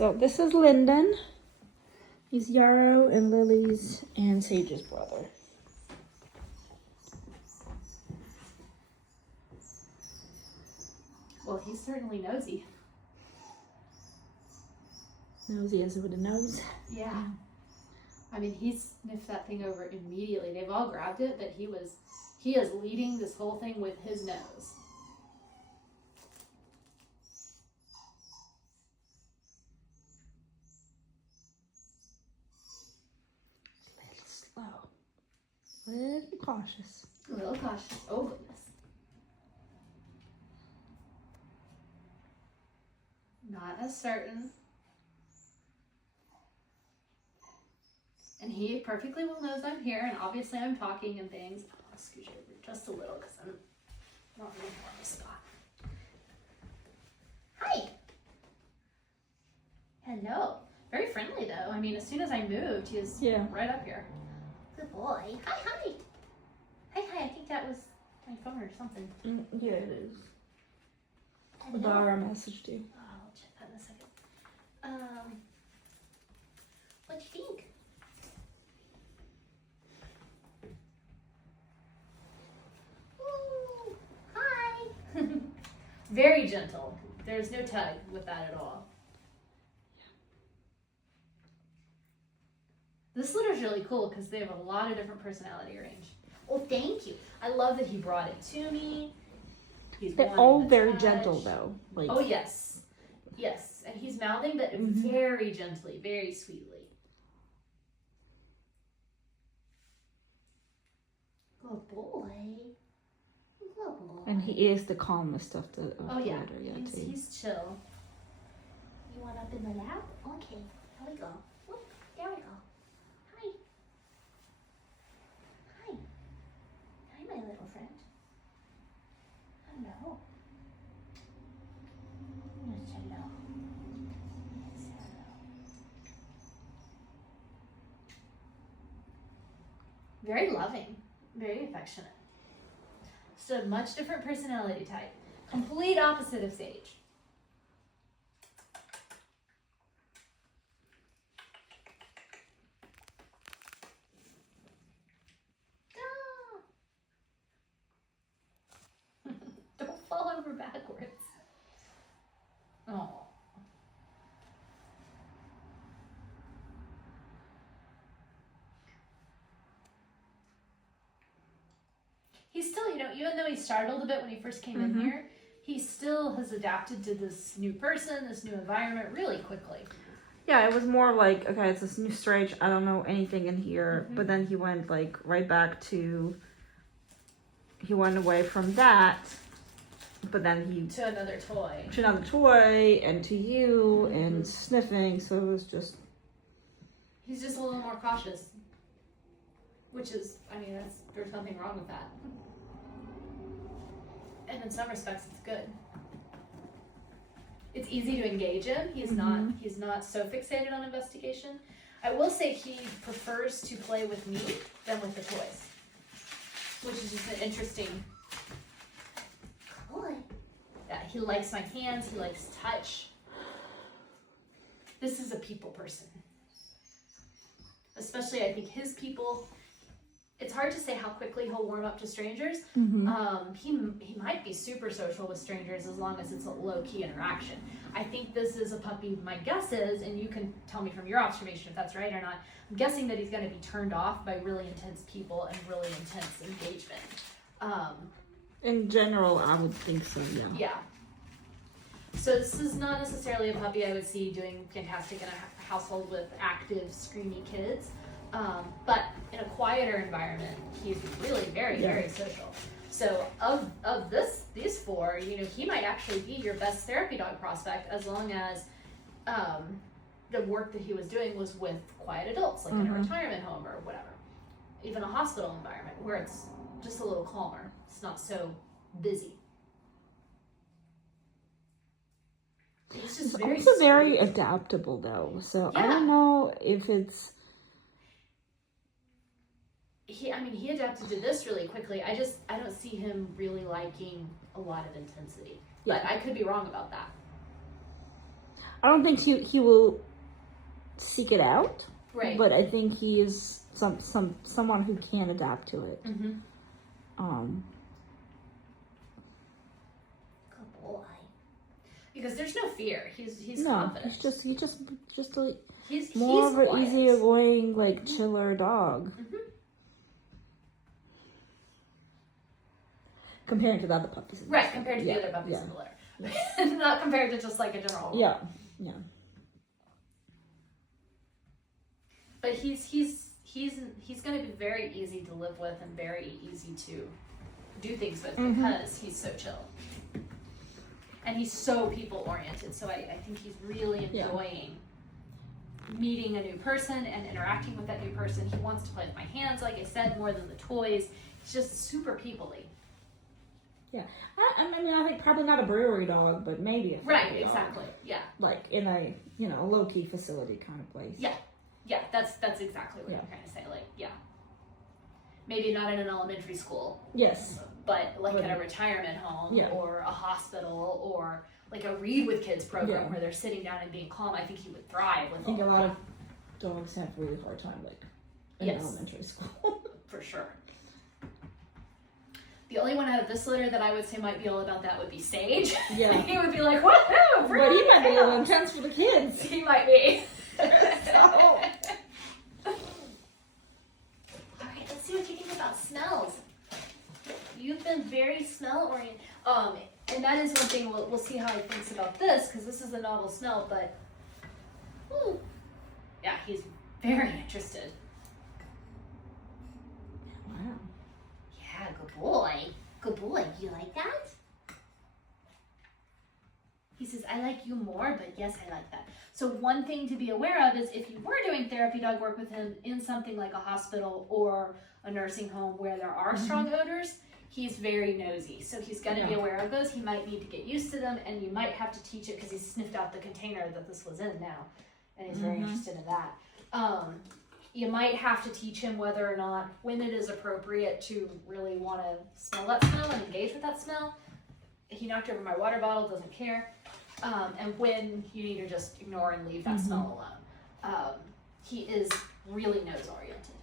So this is Linden. He's Yarrow and Lily's and Sage's brother. Well, he's certainly nosy. Nosy as with a nose. Yeah. I mean, he sniffed that thing over immediately. They've all grabbed it, but he is leading this whole thing with his nose. A little slow. A little cautious. A little cautious. Oh, goodness. Not as certain. And he perfectly well knows I'm here, and obviously I'm talking and things. I'll scooch over just a little because I'm not really on the spot. Hi. Hello. Very friendly though. I mean, as soon as I moved, he was right up here. Good boy. Hi, hi. Hi, hi. I think that was my phone or something. Yeah, it is. With our message too. Oh, I'll check that in a second. What do you think? Ooh, hi. Very gentle. There's no tug with that at all. This litter's really cool because they have a lot of different personality range. Oh, thank you. I love that he brought it to me. They're all very gentle though. Like, oh yes, yes, and he's mouthing, but very gently, very sweetly. Good boy. Good boy. And he is the calmest of the litter, He's chill. You want up in the lap? Okay, here we go. Whoop, there we go. Hi. Hi. Hi, my little friend. Hello. Yes, hello. Yes, hello. Very loving, very affectionate. So much different personality type. Complete opposite of Sage. Don't fall over backwards. Oh. He's still, even though he startled a bit when he first came in here, he still has adapted to this new person, this new environment really quickly. Yeah, it was more like, okay, it's this new strange, I don't know anything in here, but then he went like right back to, he went away from that, but then he... To another toy. To another toy, and to you, and sniffing, so it was just... He's just a little more cautious. Which is, there's nothing wrong with that. And in some respects, it's good. It's easy to engage him. He's not so fixated on investigation. I will say he prefers to play with me than with the toys, which is just an interesting. Boy. Yeah, he likes my hands. He likes touch. This is a people person, especially I think his people. It's hard to say how quickly he'll warm up to strangers. He might be super social with strangers as long as it's a low-key interaction. I think this is a puppy, my guess is, and you can tell me from your observation if that's right or not, I'm guessing that he's going to be turned off by really intense people and really intense engagement. In general, I would think so, yeah. Yeah. So this is not necessarily a puppy I would see doing fantastic in a household with active, screamy kids. But in a quieter environment, he's really very, very social. So of these four, he might actually be your best therapy dog prospect as long as the work that he was doing was with quiet adults, like in a retirement home or whatever. Even a hospital environment where it's just a little calmer. It's not so busy. He's just very adaptable though. So I don't know if it's... He adapted to this really quickly. I don't see him really liking a lot of intensity. But I could be wrong about that. I don't think he will seek it out. Right. But I think he is someone who can adapt to it. Mm-hmm. Good boy. Because there's no fear. He's No, confident. he's just like He's more of an quiet. easygoing, like chiller dog. Mm-hmm. Compared to the other puppies. Right, compared to the other puppies in the litter. Not compared to just like a general. Yeah. But he's going to be very easy to live with and very easy to do things with because he's so chill. And he's so people oriented. So I think he's really enjoying meeting a new person and interacting with that new person. He wants to play with my hands, like I said, more than the toys. He's just super people-y. Yeah. I mean, I think probably not a brewery dog, but maybe a Right, dog. exactly. Yeah. Like in a, low-key facility kind of place. Yeah. Yeah, that's exactly what I'm trying to say. Like, yeah. Maybe not in an elementary school. Yes. But like at a retirement home or a hospital or like a Read with Kids program where they're sitting down and being calm. I think he would thrive with I think a lot of dogs have a really hard time, like, in elementary school. For sure. The only one out of this litter that I would say might be all about that would be Sage. Yeah. He would be like, woohoo! But he might be a little intense for the kids. He might be. Alright, let's see what you think about smells. You've been very smell oriented. And that is one thing we'll see how he thinks about this because this is a novel smell, but yeah, he's very interested. Wow. Yeah, good boy. Good boy. Do you like that? He says, I like you more, but yes, I like that. So one thing to be aware of is if you were doing therapy dog work with him in something like a hospital or a nursing home where there are strong odors, he's very nosy. So he's going to be aware of those. He might need to get used to them, and you might have to teach it because he's sniffed out the container that this was in now, and he's very interested in that. You might have to teach him whether or not, when it is appropriate to really want to smell that smell and engage with that smell. He knocked over my water bottle, doesn't care. And when you need to just ignore and leave that smell alone. He is really nose oriented.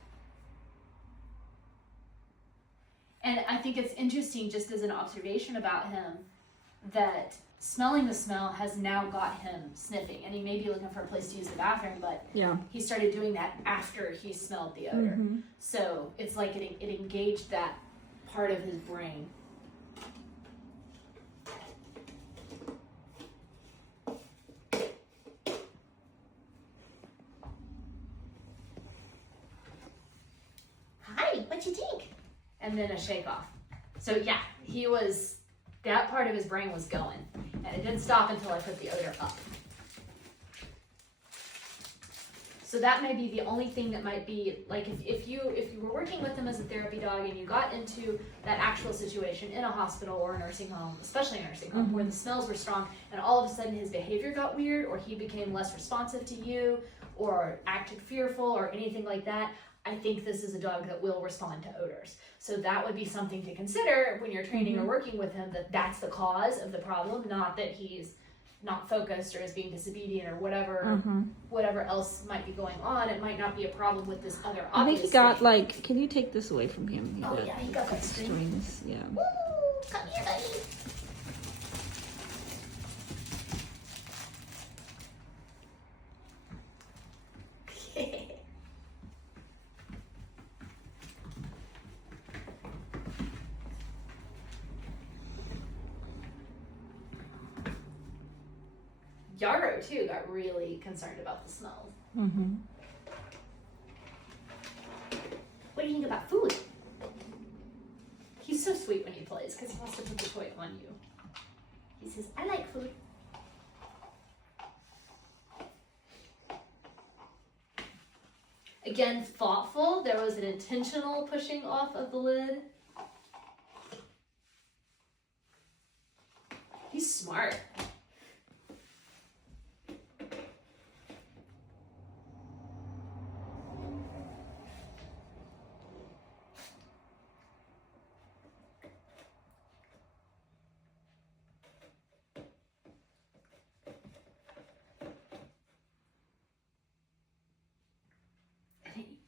And I think it's interesting, just as an observation about him, that smelling the smell has now got him sniffing. And he may be looking for a place to use the bathroom, but he started doing that after he smelled the odor. So it's like it engaged that part of his brain. Hi, what you think? And then a shake off. So yeah, that part of his brain was going. And it didn't stop until I put the odor up. So that may be the only thing that might be, like if you were working with him as a therapy dog and you got into that actual situation in a hospital or a nursing home, especially a nursing home, where the smells were strong and all of a sudden his behavior got weird or he became less responsive to you or acted fearful or anything like that, I think this is a dog that will respond to odors. So that would be something to consider when you're training or working with him, that that's the cause of the problem, not that he's not focused or is being disobedient or whatever else might be going on. It might not be a problem with this other obvious I think he got, thing. like, can you take this away from him? He got that string. Strings, yeah. Woo! Come here, buddy. Yarrow too got really concerned about the smells. What do you think about food? He's so sweet when he plays because he wants to put the toy on you. He says, I like food. Again, thoughtful. There was an intentional pushing off of the lid. He's smart.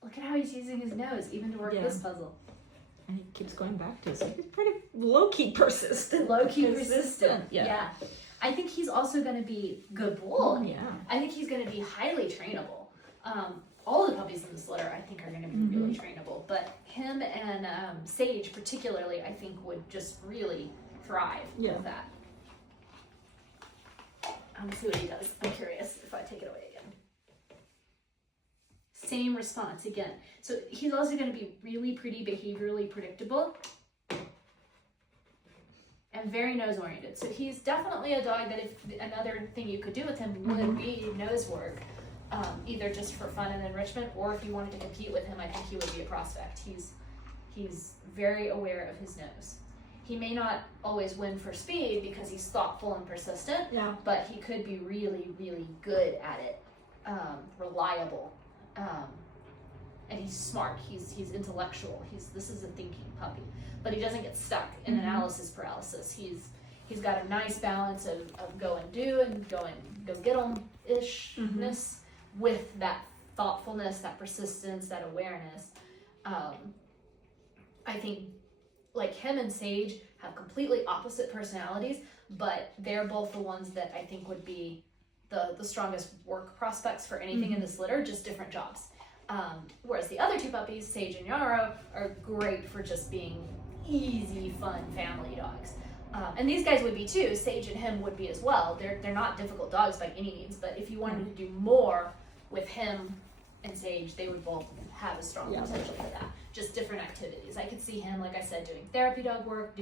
Look at how he's using his nose even to work Yeah. this puzzle. And he keeps going back to it. So he's pretty low-key persistent. Low-key persistent. Yeah. I think he's also going to be good boy. Oh, yeah. I think he's going to be highly trainable. All the puppies in this litter, I think, are going to be really trainable. But him and Sage, particularly, I think would just really thrive with that. See what he does. I'm curious if I take it away again. Same response again. So he's also going to be really pretty behaviorally predictable and very nose oriented. So he's definitely a dog that, if another thing you could do with him would be nose work, either just for fun and enrichment, or if you wanted to compete with him, I think he would be a prospect. He's very aware of his nose. He may not always win for speed because he's thoughtful and persistent, but he could be really, really good at it, reliable, and he's smart. He's intellectual. This is a thinking puppy, but he doesn't get stuck in analysis paralysis. He's got a nice balance of go and do and go get 'em ishness with that thoughtfulness, that persistence, that awareness. I think, like, him and Sage have completely opposite personalities, but they're both the ones that I think would be the strongest work prospects for anything in this litter, just different jobs. Whereas the other two puppies, Sage and Yarrow, are great for just being easy, fun family dogs. And these guys would be too. Sage and him would be as well. They're not difficult dogs by any means, but if you wanted to do more with him and Sage, they would both have a strong potential for that. Just different activities. I could see him, like I said, doing therapy dog work,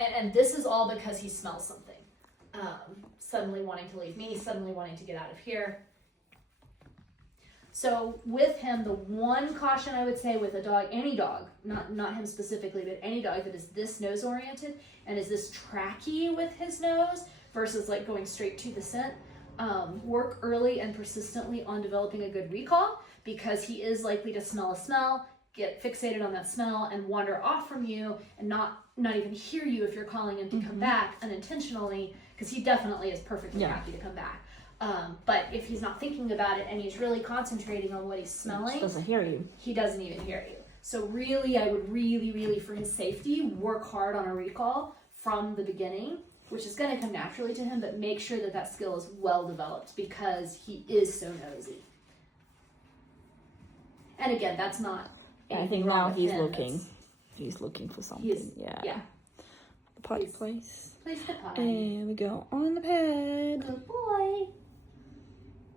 and this is all because he smells something. Suddenly wanting to leave me, suddenly wanting to get out of here. So with him, the one caution I would say with a dog, any dog, not him specifically, but any dog that is this nose oriented and is this tracky with his nose versus like going straight to the scent, work early and persistently on developing a good recall, because he is likely to smell a smell, get fixated on that smell, and wander off from you and not even hear you if you're calling him to come back unintentionally, because he definitely is perfectly happy to come back. But if he's not thinking about it and he's really concentrating on what he's smelling, doesn't hear you. He doesn't even hear you. So really, I would really, for his safety, work hard on a recall from the beginning, which is going to come naturally to him, but make sure that skill is well developed, because he is so nosy. And again, that's not. I think now he's looking. He's looking for something. Yeah. The potty place. Place the potty. And we go on the pad. Good boy.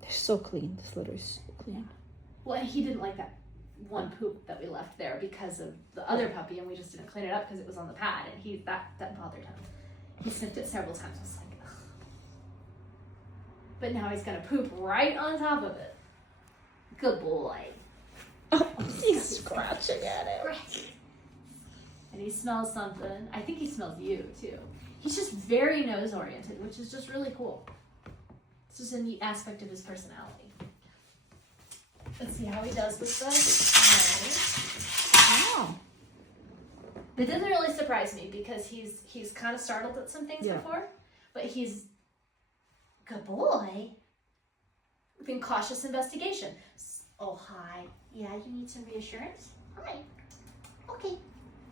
They're so clean. This litter is so clean. Well, and he didn't like that one poop that we left there because of the other puppy, and we just didn't clean it up because it was on the pad, and that bothered him. He sniffed it several times. I was like, ugh. But now he's gonna poop right on top of it. Good boy. Oh, he's scratching at it. And he smells something. I think he smells you too. He's just very nose oriented, which is just really cool. It's just a neat aspect of his personality. Let's see how he does with this. Wow. It didn't really surprise me because he's kind of startled at some things before, but he's good boy. Been cautious investigation. Oh, hi. Yeah, you need some reassurance? Hi. Okay.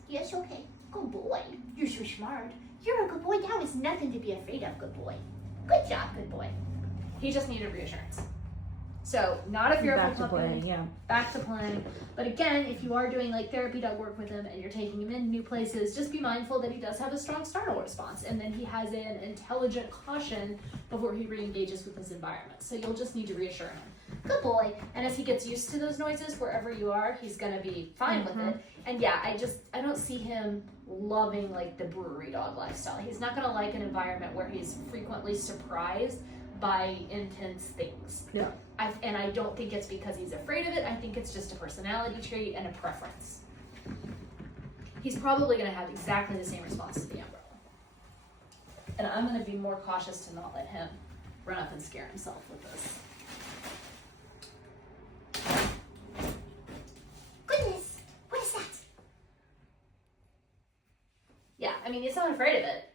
Yes, okay. Good boy. You're so smart. You're a good boy. Now is nothing to be afraid of, good boy. Good job, good boy. He just needed reassurance. So, not a fearful Back to puppy. playing, Back to playing. But again, if you are doing like therapy dog work with him and you're taking him in new places, just be mindful that he does have a strong startle response, and then he has an intelligent caution before he re-engages with his environment. So you'll just need to reassure him. Good boy. And as he gets used to those noises, wherever you are, he's gonna be fine with it. And yeah, I don't see him loving like the brewery dog lifestyle. He's not gonna like an environment where he's frequently surprised by intense things. Yeah. And I don't think it's because he's afraid of it. I think it's just a personality trait and a preference. He's probably going to have exactly the same response to the umbrella. And I'm going to be more cautious to not let him run up and scare himself with this. Goodness, what is that? Yeah, I mean, he's not afraid of it.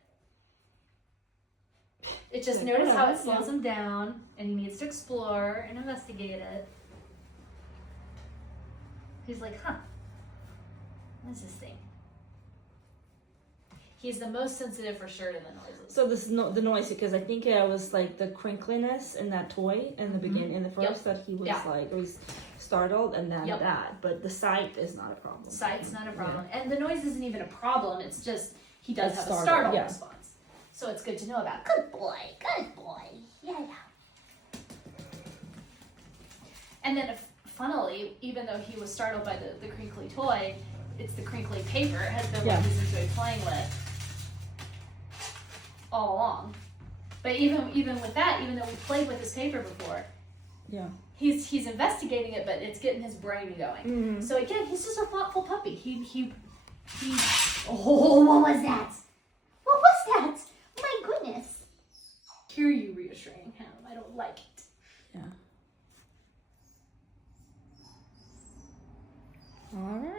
It just Like, notice how it yeah. slows him down, and he needs to explore and investigate it. He's like, huh, what's this thing? He's the most sensitive for sure to the noises. So this the noise, because I think it was like the crinkliness in that toy in the beginning, in the first, that he was like, was startled, and then that. But the sight is not a problem. Sight's not a problem. And the noise isn't even a problem. It's just, he does have a startle response. So it's good to know about. Good boy. Good boy. Yeah. And then, funnily, even though he was startled by the crinkly toy, it's the crinkly paper has been what he's enjoyed playing with all along. But even with that, even though we played with this paper before, he's investigating it, but it's getting his brain going. Mm-hmm. So again, he's just a thoughtful puppy. He Oh, what was that? What was that? My goodness. hear you reassuring him. I don't like it. Yeah.